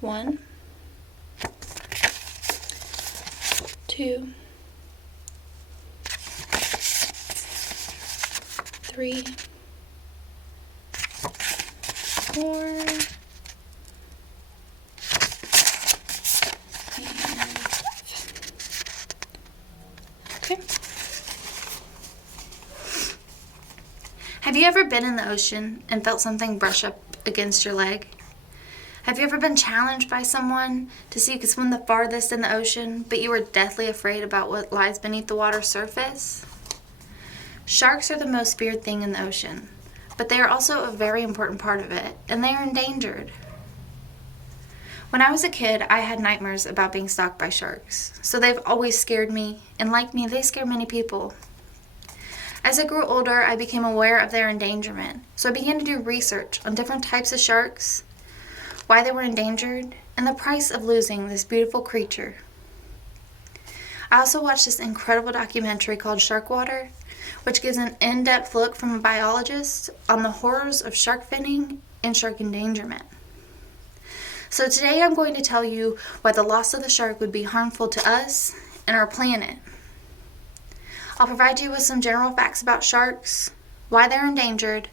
1, 2, 3, 4, okay. Have you ever been in the ocean and felt something brush up against your leg? Have you ever been challenged by someone to see you could swim the farthest in the ocean, but you were deathly afraid about what lies beneath the water's surface? Sharks are the most feared thing in the ocean, but they are also a very important part of it, and they are endangered. When I was a kid, I had nightmares about being stalked by sharks, so they've always scared me, and like me, they scare many people. As I grew older, I became aware of their endangerment, so I began to do research on different types of sharks, why they were endangered, and the price of losing this beautiful creature. I also watched this incredible documentary called Shark Water, which gives an in-depth look from a biologist on the horrors of shark finning and shark endangerment. So today I'm going to tell you why the loss of the shark would be harmful to us and our planet. I'll provide you with some general facts about sharks, why they're endangered,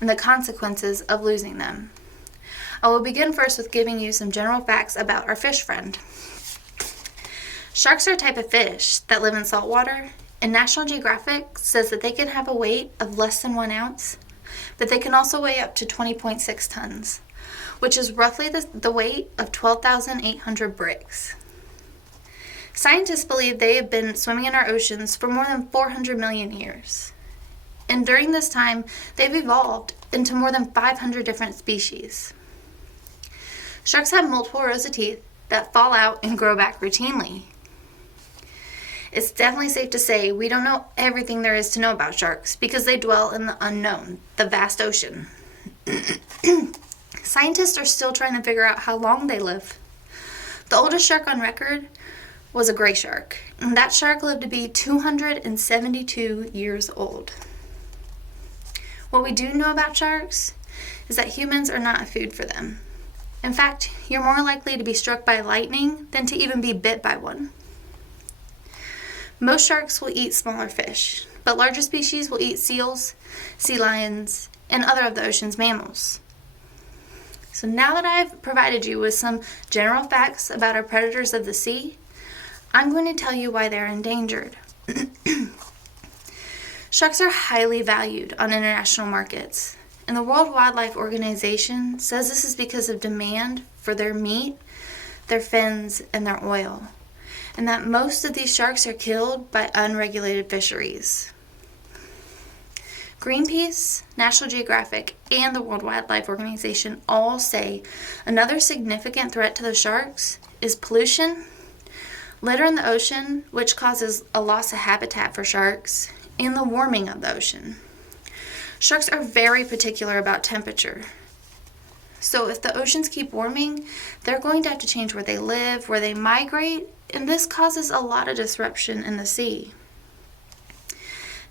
and the consequences of losing them. I will begin first with giving you some general facts about our fish friend. Sharks are a type of fish that live in salt water, and National Geographic says that they can have a weight of less than 1 ounce, but they can also weigh up to 20.6 tons, which is roughly the weight of 12,800 bricks. Scientists believe they have been swimming in our oceans for more than 400 million years. And during this time, they've evolved into more than 500 different species. Sharks have multiple rows of teeth that fall out and grow back routinely. It's definitely safe to say we don't know everything there is to know about sharks because they dwell in the unknown, the vast ocean. Scientists are still trying to figure out how long they live. The oldest shark on record was a gray shark, and that shark lived to be 272 years old. What we do know about sharks is that humans are not a food for them. In fact, you're more likely to be struck by lightning than to even be bit by one. Most sharks will eat smaller fish, but larger species will eat seals, sea lions, and other of the ocean's mammals. So now that I've provided you with some general facts about our predators of the sea, I'm going to tell you why they're endangered. Sharks are highly valued on international markets, and the World Wildlife Organization says this is because of demand for their meat, their fins, and their oil, and that most of these sharks are killed by unregulated fisheries. Greenpeace, National Geographic, and the World Wildlife Organization all say another significant threat to the sharks is pollution, litter in the ocean, which causes a loss of habitat for sharks, and the warming of the ocean. Sharks are very particular about temperature. So if the oceans keep warming, they're going to have to change where they live, where they migrate, and this causes a lot of disruption in the sea.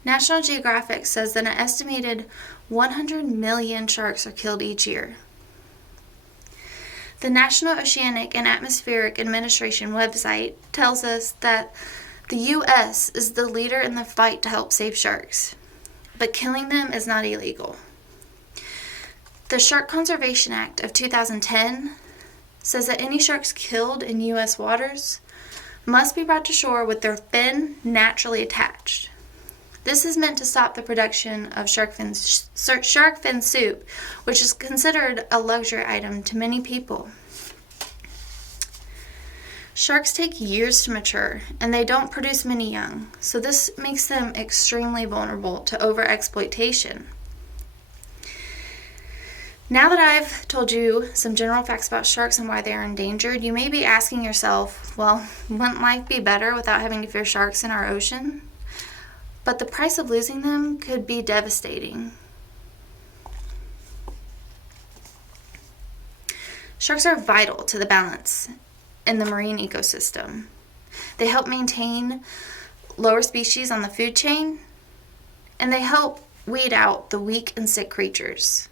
National Geographic says that an estimated 100 million sharks are killed each year. The National Oceanic and Atmospheric Administration website tells us that the U.S. is the leader in the fight to help save sharks, but killing them is not illegal. The Shark Conservation Act of 2010 says that any sharks killed in U.S. waters must be brought to shore with their fin naturally attached. This is meant to stop the production of shark fin soup, which is considered a luxury item to many people. Sharks take years to mature, and they don't produce many young, so this makes them extremely vulnerable to overexploitation. Now that I've told you some general facts about sharks and why they are endangered, you may be asking yourself, well, wouldn't life be better without having to fear sharks in our ocean? But the price of losing them could be devastating. Sharks are vital to the balance in the marine ecosystem. They help maintain lower species on the food chain, and they help weed out the weak and sick creatures.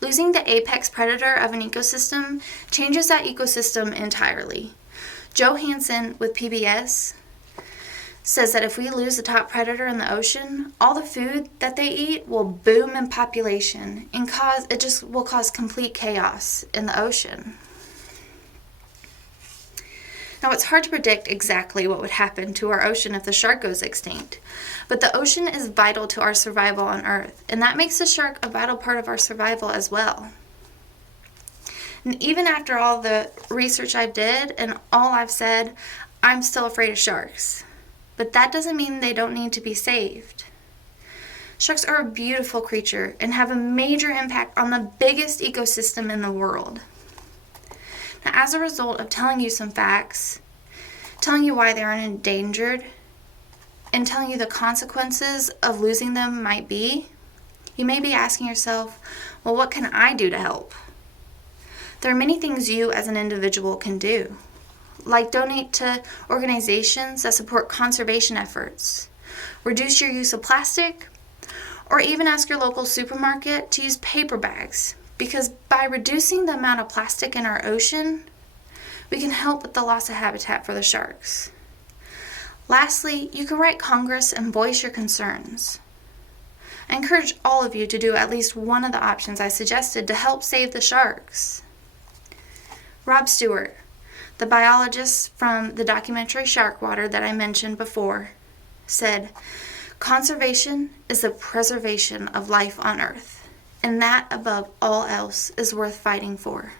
Losing the apex predator of an ecosystem changes that ecosystem entirely. Joe Hansen with PBS says that if we lose the top predator in the ocean, all the food that they eat will boom in population and will cause complete chaos in the ocean. Now, it's hard to predict exactly what would happen to our ocean if the shark goes extinct, but the ocean is vital to our survival on Earth, and that makes the shark a vital part of our survival as well. And even after all the research I did and all I've said, I'm still afraid of sharks. But that doesn't mean they don't need to be saved. Sharks are a beautiful creature and have a major impact on the biggest ecosystem in the world. Now, as a result of telling you some facts, telling you why they aren't endangered, and telling you the consequences of losing them might be, you may be asking yourself, well, what can I do to help? There are many things you as an individual can do, like donate to organizations that support conservation efforts, reduce your use of plastic, or even ask your local supermarket to use paper bags, because by reducing the amount of plastic in our ocean, we can help with the loss of habitat for the sharks. Lastly, you can write Congress and voice your concerns. I encourage all of you to do at least one of the options I suggested to help save the sharks. Rob Stewart, the biologist from the documentary Shark Water that I mentioned before, said, "Conservation is the preservation of life on Earth, and that above all else is worth fighting for."